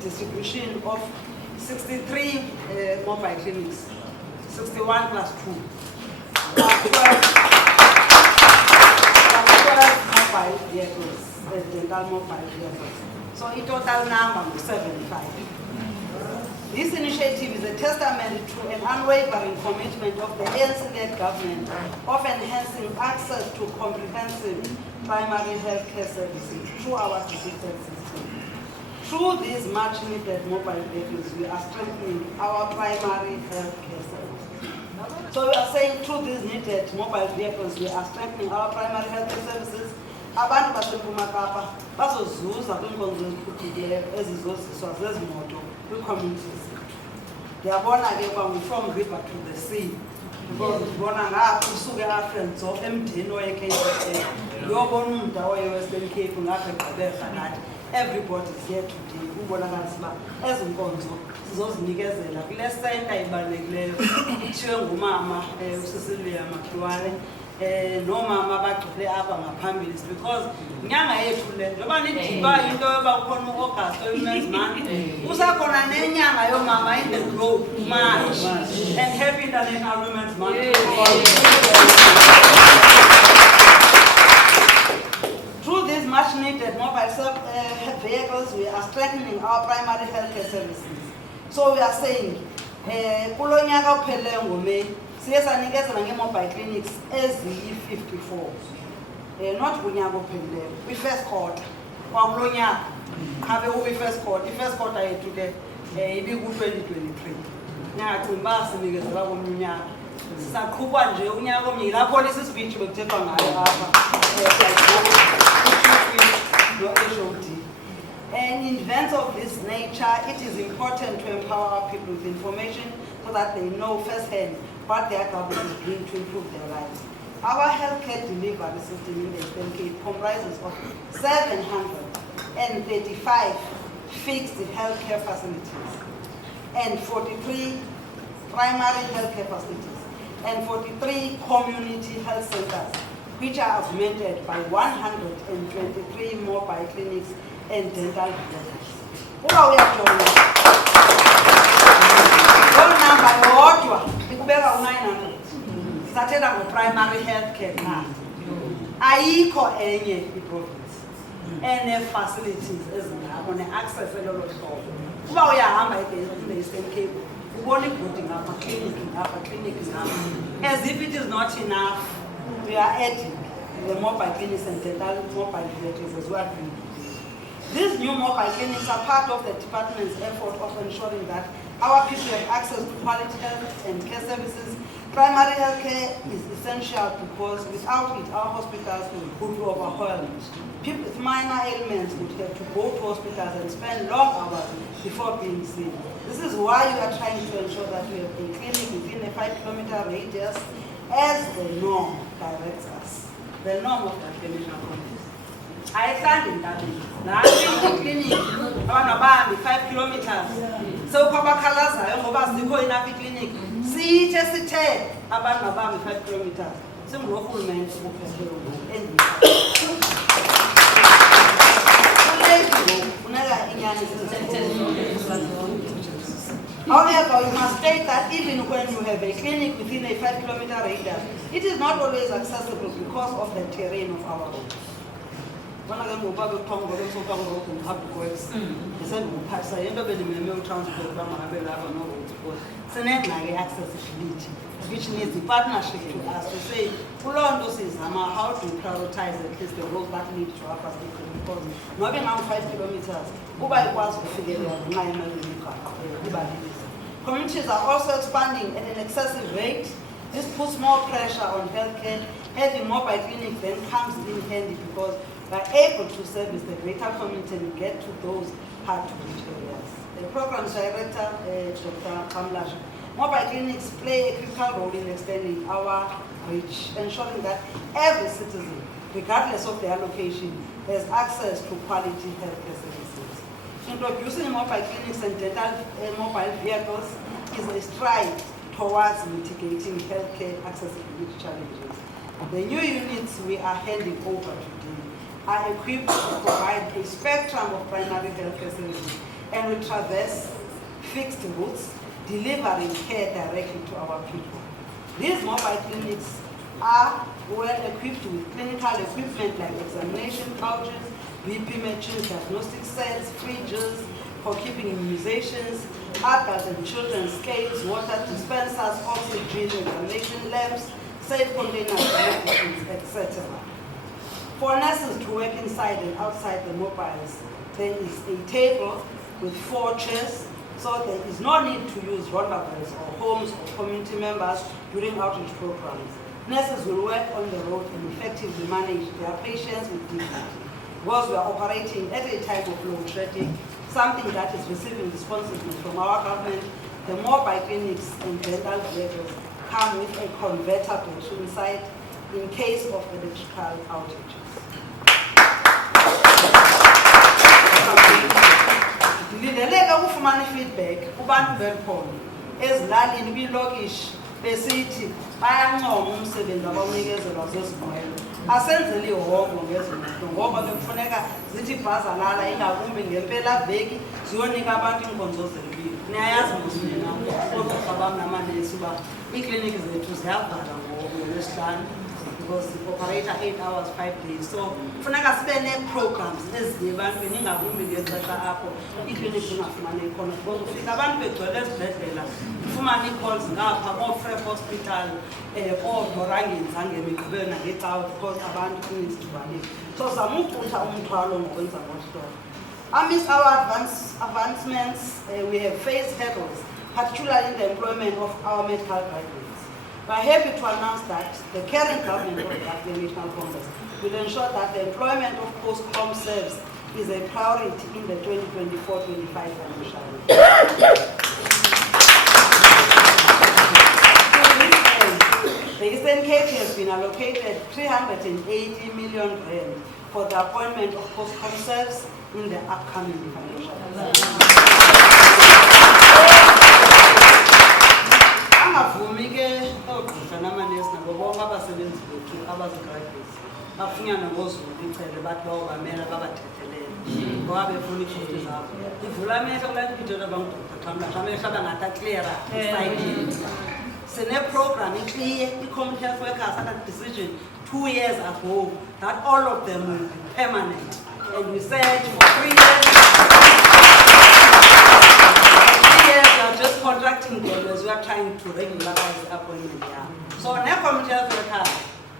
distribution of 63 mobile clinics, 61 plus 2. 12 mobile vehicles, dental mobile vehicles. So a total number of 75. This initiative is a testament to an unwavering commitment of the ANC-led government of enhancing access to comprehensive primary health care services through our digital system. Through these much-needed mobile vehicles, we are strengthening our primary health care services. So we are saying through these needed mobile vehicles, we are strengthening our primary health care services. Abantu baseMpuma Kapa bazozuza kwinkonzo eziphucukileyo ezizoziswa zezimoto kwi-communities. Ndiyabona ke from river to the sea. Because ubona ngapha usuke eAfrica emdeni oye-KZN uyobona umda oye-Western Cape ngapha eGqeberha nathi. Everybody is here today. Ubonakalisa uba ezi nkonzo sizozinikezela kule center ibalulekileyo kuthiwe ngumama uSisilia Makhiwane nomama abagxile apha ngaphambili because inyanga yethu le njengoba nidiba into yoba ukhona uAugust Women's Month usakhona nenyanga yomama in the globe March and happy International Women's Month. Through these much needed mobile vehicles, we are strengthening our primary healthcare services. So we are saying kulo nyaka upheleyo ngoMeyi siye sanikezela nge-mobile clinics eziyi-54 not kunyaka ophelileyo kwi-first quarter kwakulo nyaka khabe kwi-first quarter i-first quarter yethu ke ibiku-2023 nyacinga uba sinikezela komnye unyaka sisaqhubwa nje unyaka omnye yilaa policy speech bekuthethwa ngayo apha no-HOD. And in events of this nature, it is important to empower our people with information so that they know firsthand what their government is doing to improve their lives. Our healthcare delivery system in the Eastern Cape comprises of 735 fixed healthcare facilities and 43 primary healthcare facilities and 43 community health centers, which are augmented by 123 mobile clinics and dental clinics. What are we doing? One number yodwa ikubeka u900 sathetha ngo-primary health care now. Ayikho enye i-province ene-facilities ezingako ne-access elolo hlobo. Uba uyahamba e-Eastern Cape ubona ibhodi ngapha clinic ngapha. As if it is not enough, we are adding the mobile clinics and dental mobile vehicles as well. These new mobile clinics are part of the department's effort of ensuring that our people have access to quality health and care services. Primary health care is essential because without it, our hospitals would be overwhelmed. People with minor ailments would have to go to hospitals and spend long hours before being seen. This is why we are trying to ensure that we have a clinic within a 5-kilometer radius as the norm directs us. The norm of the clinical I stand in that clinic, abantu 5 kilometers. So kwabakhalazayo ngoba zikho enough clinic. Sithe abantu 5 kilometers. Singurhulumente kuphela However, you must state that even when you have a clinic within a 5-kilometer radius, it is not always accessible because of the terrain of our roads. When I go back to Congo, so far go to public works. They said we pass. I end up in the mail transport. I'm going to have no roads. So now like accessibility, which needs the partnership to us to say, pull on those is how to prioritize at least the roads that lead to our facility because not even 5 kilometers. Uba was to figure out 9 million. Communities are also expanding at an excessive rate. This puts more pressure on healthcare. Having mobile clinics then comes in handy because we are able to service the greater community and get to those hard-to-reach areas. The program's director, Dr. Kamlash, mobile clinics play a critical role in extending our reach, ensuring that every citizen, regardless of their location, has access to quality healthcare services. Introducing mobile clinics and dental mobile vehicles is a stride towards mitigating healthcare accessibility challenges. The new units we are handing over today are equipped to provide a spectrum of primary healthcare services and we traverse fixed routes, delivering care directly to our people. These mobile clinics are well equipped with clinical equipment like examination couches, BP machines, diagnostic sets, fridges for keeping immunizations, adult and children's scales, water dispensers, oxygen, examination labs, safe containers, medicines, etc. For nurses to work inside and outside the mobiles, there is a table with 4 chairs, so there is no need to use rendezvous or homes or community members during outreach programs. Nurses will work on the road and effectively manage their patients with dignity. Because we are operating at a time of load shedding, something that is receiving responsiveness from our government, the mobile clinics and dental vehicles come with a converter battery inside in case of electrical outages. Ndilindeleka ukufumana feedback kubantu beliphondo ezilalini kwilokishi besithi bayancoma umsebenzi abawunikezelwa zezimwelo. Asenzele ihongo ngezimoto ngoba bekufuneka zithi ibhazalala ingakumbi ngempelaveki ziyonika abantu iinkonzo zempilo. Niyayazi mosina oogqirha bam namanesi uba iikliniki zethu ziyavala ngoLwesihlanu because operator 8 hours 5 days. So kufuneka sibe nee-programs eziye ebantwini ingakumbi ngexesha apho iikliniki zingafumaneki khona because ufika abantu begcwele ezibhedlela ufumane ii-calls ngapha koo-Free Hospital kooDorangeni zangemigqibelo nangecawe because abantu ikliniki zivalile. So zama ucutha umthwalo ngokwenza ngohlobo. Amidst our advancements, we have faced hurdles, particularly in the employment of our medical graduates. We are happy to announce that the current government of the African National Congress will ensure that the employment of post-com serves is a priority in the 2024-25 financial year. The Eastern Cape has been allocated 380 million rand for the appointment of post-com serves in the upcoming financial year. Angavumi ke oogqirha namanesi nabo bonke abasebenzi bethu abazigraduates bafunyana ngozulu icele bathi bawubamela babathethelele ngoba befuna iifuti zabo. Ivula amehlo kula mpitelo bangudoktor Xamla amehlo abangatakliera isayini. Sine-program iclear, i-community health workers had a decision 2 years ago that all of them will be permanent. And we said for 3 years, we are just contracting them as we are trying to regularize the appointment here. So ne-community health workers,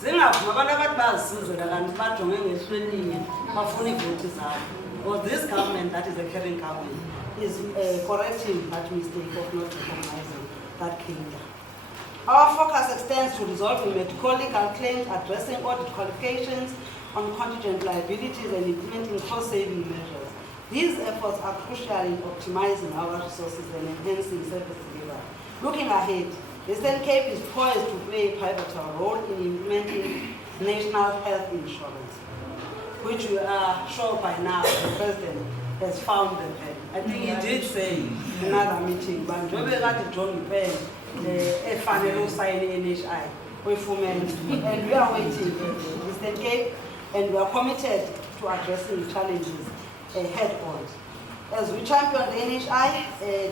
zingavuma abantu abathi bazisizela kanti bajonge ngehlwelinye bafuna iivoti zabo. Because this government, that is the current government, is correcting that mistake of not recognizing that kingdom. Our focus extends to resolving medical legal claims, addressing audit qualifications on contingent liabilities, and implementing cost-saving measures. These efforts are crucial in optimizing our resources and enhancing service delivery. Looking ahead, the Eastern Cape is poised to play a pivotal role in implementing national health insurance, which we are sure by now the President has found the pen. I think he did say in another meeting, but we got to join the pen. A final sign NHI, and we are waiting in the Eastern Cape, and we are committed to addressing the challenges head on. As we champion the NHI,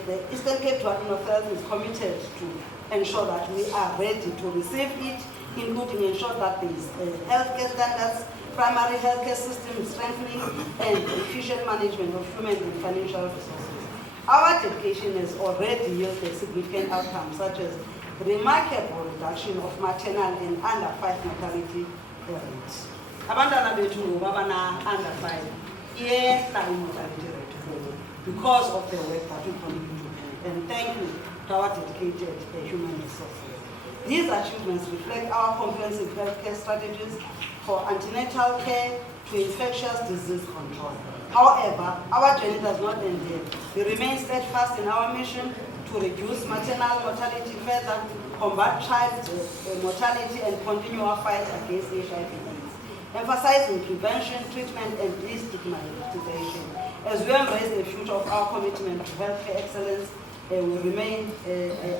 the Eastern Cape Department of Health is committed to ensure that we are ready to receive it, including ensure that there is healthcare standards, primary healthcare system strengthening, and efficient management of human and financial resources. Our dedication has already yielded significant outcomes, such as remarkable reduction of maternal and under 5 mortality rates. Abantwana bethu babana under 5 yehla mortality rate because of the work that we continue to do. And thank you to our dedicated human resources. These achievements reflect our comprehensive healthcare strategies for antenatal care to infectious disease control. However, our journey does not end here. We remain steadfast in our mission to reduce maternal mortality further, combat child mortality, and continue our fight against HIV/AIDS, emphasizing prevention, treatment, and destigmatization. As we embrace the future of our commitment to healthcare excellence, we remain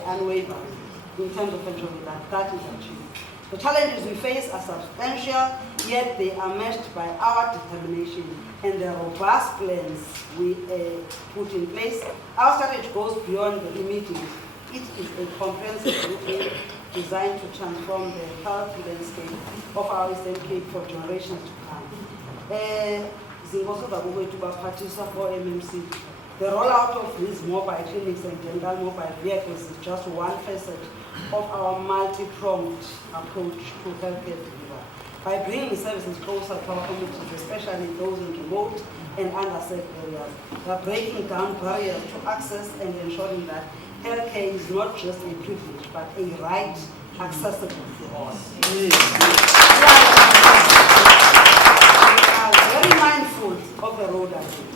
unwavering in terms of ensuring that that is achieved. The challenges we face are substantial, yet they are matched by our determination and the robust plans we put in place. Our strategy goes beyond the immediate. It is a comprehensive blueprint designed to transform the health landscape of our Eastern Cape for generations to come. For MMC. The rollout of these mobile clinics and dental mobile vehicles is just one facet of our multi-pronged approach to healthcare delivery. By bringing services closer to our communities, especially those in remote and underserved areas, we are breaking down barriers to access and ensuring that healthcare is not just a privilege, but a right accessible to all. We are very mindful of the road ahead.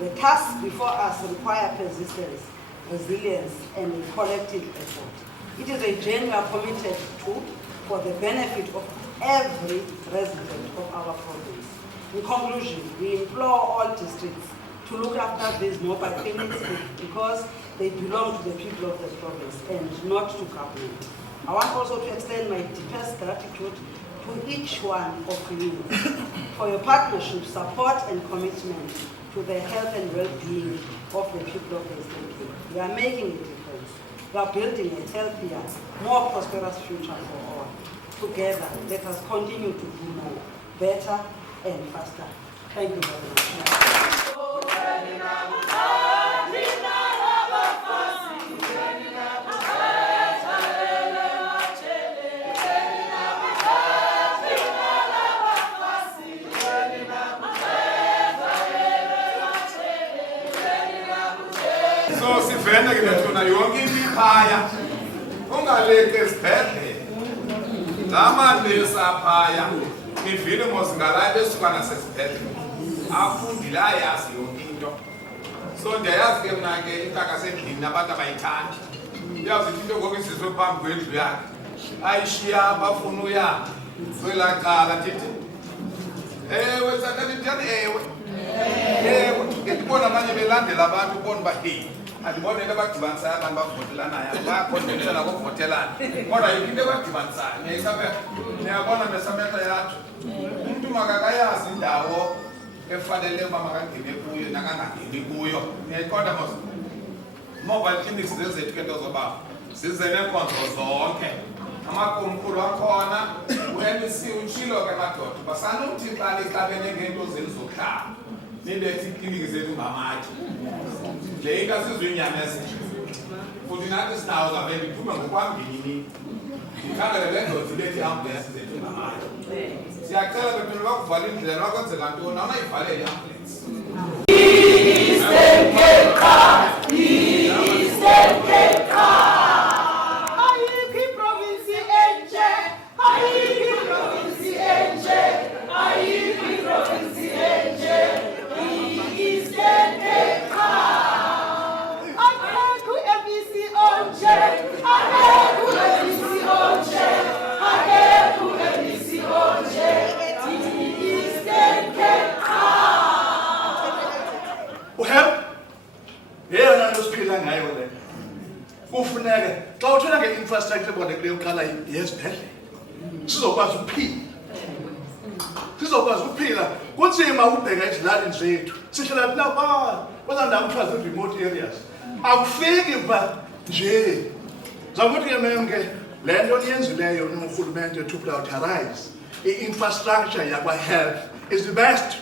The tasks before us require persistence, resilience, and a collective effort. It is a journey we are committed to for the benefit of every resident of our province. In conclusion, we implore all districts to look after these mobile clinics because they belong to the people of the province and not to government. I want also to extend my deepest gratitude to each one of you for your partnership, support, and commitment to the health and well-being of the people of the Eastern Cape. We are making a difference. We are building a healthier, more prosperous future for all. Together, let us continue to do more, better, and faster. Thank you very much. So sivene ke lethuna yonke imiphaya ungaleke sibhedle lamanesi aphaya ngivile mosingala besuka nasesibhedle afundile ayazi yonke into. So ndiyayazi ke mna ke intaka sendlini abantu abayithandi uyazi into ngoku isizwe phambi kwendlu yakhe ayishiya bafuna uya kwelaqala ndithi ewe sakani ndiyani ewe ngibona abanye belandela abantu ubona uba hey andibone into abadibanisayo abantu bavotelanayo bayakhondelisana kokuvotelana kodwa yikho into ebadibanisayo niyabona mesamehlo yathu umntu makakayazi indawo efanele uba makangene kuyo nakangangeni kuyo niyayiqonda mos mobile clinics zezethu ke nto zoba zize neenkonzo zonke amakomkhulu akhona u-MEC utshilo ke madoda basanokuthi xa lixabene ngeento zenu zokuhlala nilethi iikliniki zethu ngamatye le into asizuyinyameza futhi nathi sinawo zavele ithume ngokwambini ndikhangele le ndoda ilethi iambulensi zethu ngamatye siyacela bethuna bakuvala indlela bakwenzeka ntoni awunayivalele iambulensi kufuneke xa uthola nge-infrastructure ebalulekileyo yokuqala yezibhedlele sizokwazi ukuphila kunzima ukubheka ezilalini zethu sihlala thina kwezaa ndawo kuthiwa zii-remote areas akufiki ba nje zakuthi ke mem ke le nto niyenzileyo norhulumente to prioritize i-infrastructure yakwa-health is the best.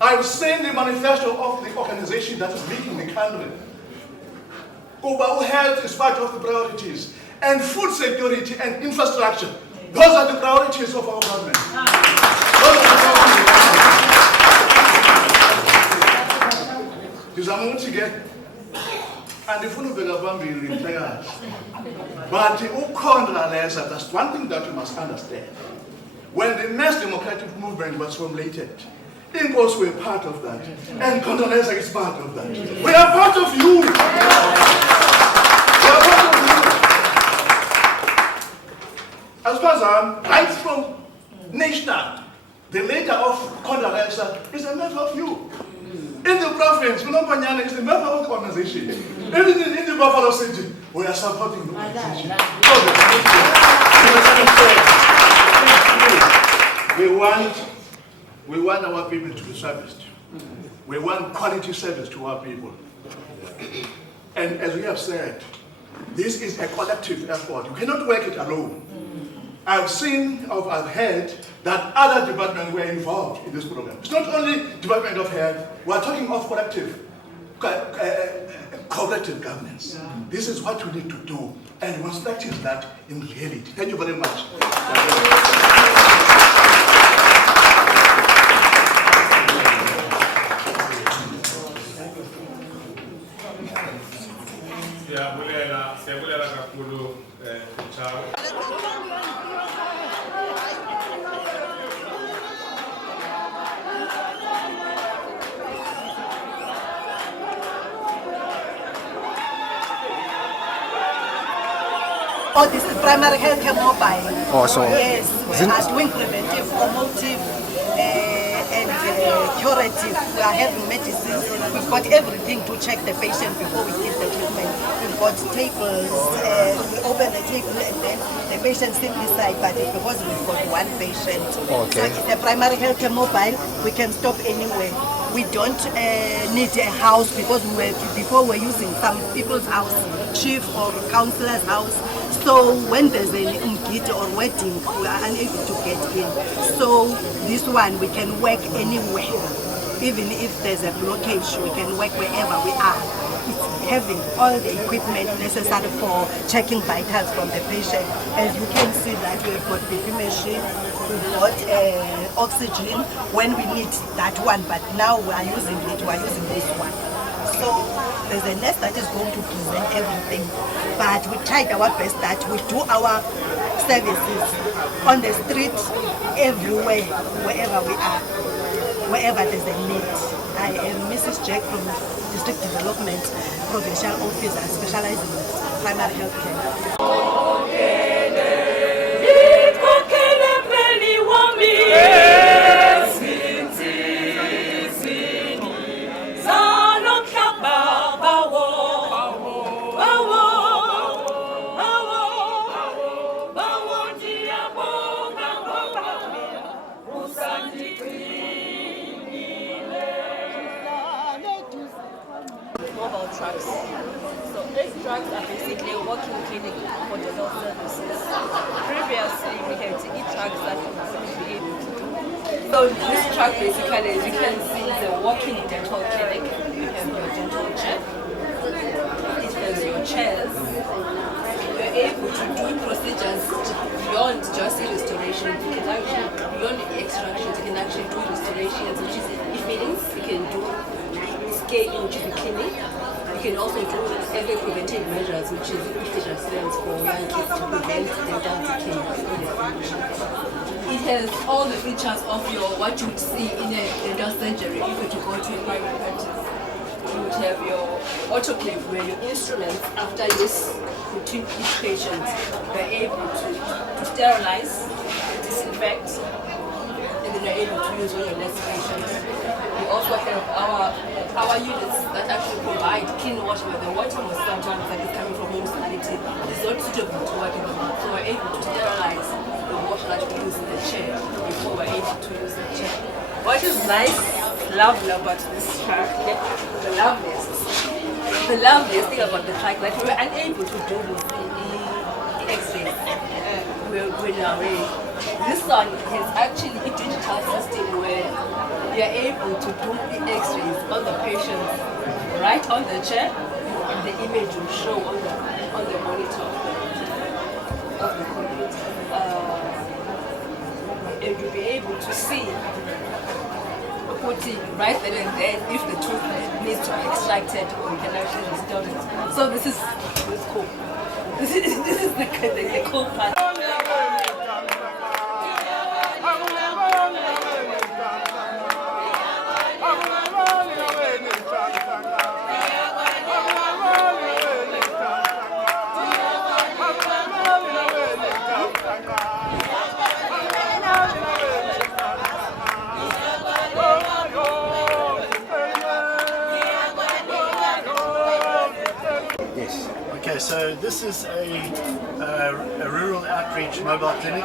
I've seen the manifesto of the organization that is leading the country. Health is part of the priorities, and food security and infrastructure, those are the priorities of our government. Ndizamuthi ke andifuna ubheka phambili mhlekazi, but ukhondraleza, that's one thing that you must understand. When the mass democratic movement was formulated, Inkos were part of that, and Condoleezza is part of that. We are part of you. We are part of you. As far as I'm right from national, the leader of Condoleezza is a member of you. In the province, Mnopanyana is a member of the organization. Even in the Buffalo City, we are supporting the organization. We want our people to be serviced. We want quality service to our people. And as we have said, this is a collective effort. You cannot work it alone. I've heard that other departments were involved in this program. It's not only Department of Health, we're talking of collective governance. This is what we need to do, and we must practice that in reality. Thank you very much. Siyabulela kakhulu Charo. Oh, this is primary healthcare mobile. Oh, so yes, we are doing preventive, promotive, and curative. We are having medicines. We've got everything to check the patient before we give the treatment. We've got tables. We open the table and then the patient sits beside. But it's because we've got one patient, okay. So it's a primary healthcare mobile. We can stop anywhere. We don't need a house because before we're using some people's house, chief or councillor's house. So when there's an umgidi or wedding, we are unable to get in. So this one, we can work anywhere. Even if there's a blockage, we can work wherever we are. It's having all the equipment necessary for checking vitals from the patient. As you can see that we've got BP machine, we've got oxygen when we need that one, but now we are using this one. So there's a nurse that is going to present everything, but we tried our best that we do our services on the street, everywhere, wherever we are, wherever there's a need. I am Mrs. Jack from District Development Provincial Office. I specialize in primary health care. Mobile trucks. So these trucks are basically a walking clinic for dental services. Previously, we had e-trucks that we couldn't be able to do. So this truck basically, as you can see, is a walking dental clinic. You have your dental chair. It has your chairs. You're able to do procedures beyond just restoration. You can actually, beyond extractions, you can actually do restorations, which is e-feedings. You can do scaling, which is cleaning. You can also do every preventive measures, which is efficient stands for young kids to prevent dental decay in the future. It has all the features of what you would see in a dental surgery if you were to go to a private practice. You would have your autoclave where your instruments, after use between each patient, you're able to sterilize, disinfect, and then you're able to use on your next patient. We also have our units that actually provide clean water, where the water was sometimes that is coming from municipality is not suitable to what you need. So we're able to sterilize the water that we use in the chair before we're able to use the chair. What is nice, lovely about this truck, the loveliest thing about the truck that we were unable to do the X-rays. We're now ready. This one has actually a digital system where we are able to do the X-rays on the patient right on the chair, and the image will show on the monitor of the computer. And you'll be able to see right then and then if the tooth needs to be extracted or you can actually restore it. So this is cool. This is the cool part. Okay, so this is a rural outreach mobile clinic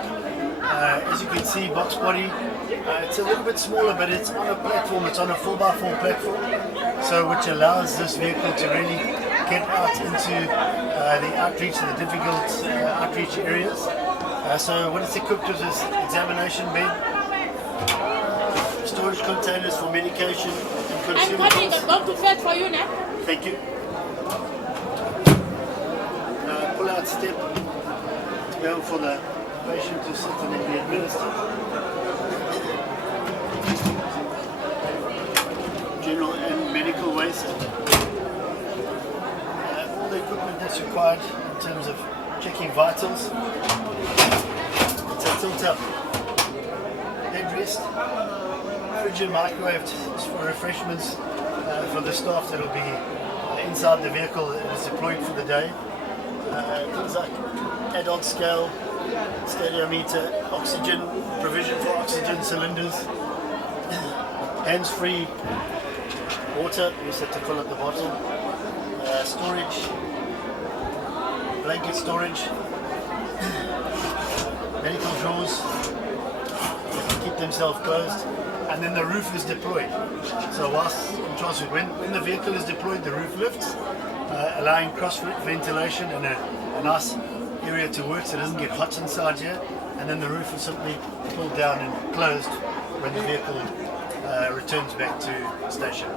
As you can see, box body, it's a little bit smaller, but it's on a platform, it's on a 4x4 platform, so which allows this vehicle to really get out into the outreach, the difficult outreach areas. So what it's equipped with is examination bed, storage containers for medication and consumables. I'm going to fetch for you now. Thank you. Pull out step to be able for the patient to sit and then be administered. General and medical waste. All the equipment that's required in terms of checking vitals. It's a tilt-up headrest. Fridge and microwave for refreshments for the staff that will be inside the vehicle that is deployed for the day. Things like adult scale, stadiometer, oxygen, provision for oxygen cylinders, hands-free water, you just have to fill up the bottle, storage, blanket storage, medical drawers, keep themselves closed, and then the roof is deployed. So whilst in transport, when the vehicle is deployed, the roof lifts, allowing cross ventilation and a nice area to work so it doesn't get hot inside here, and then the roof is simply pulled down and closed when the vehicle returns back to station.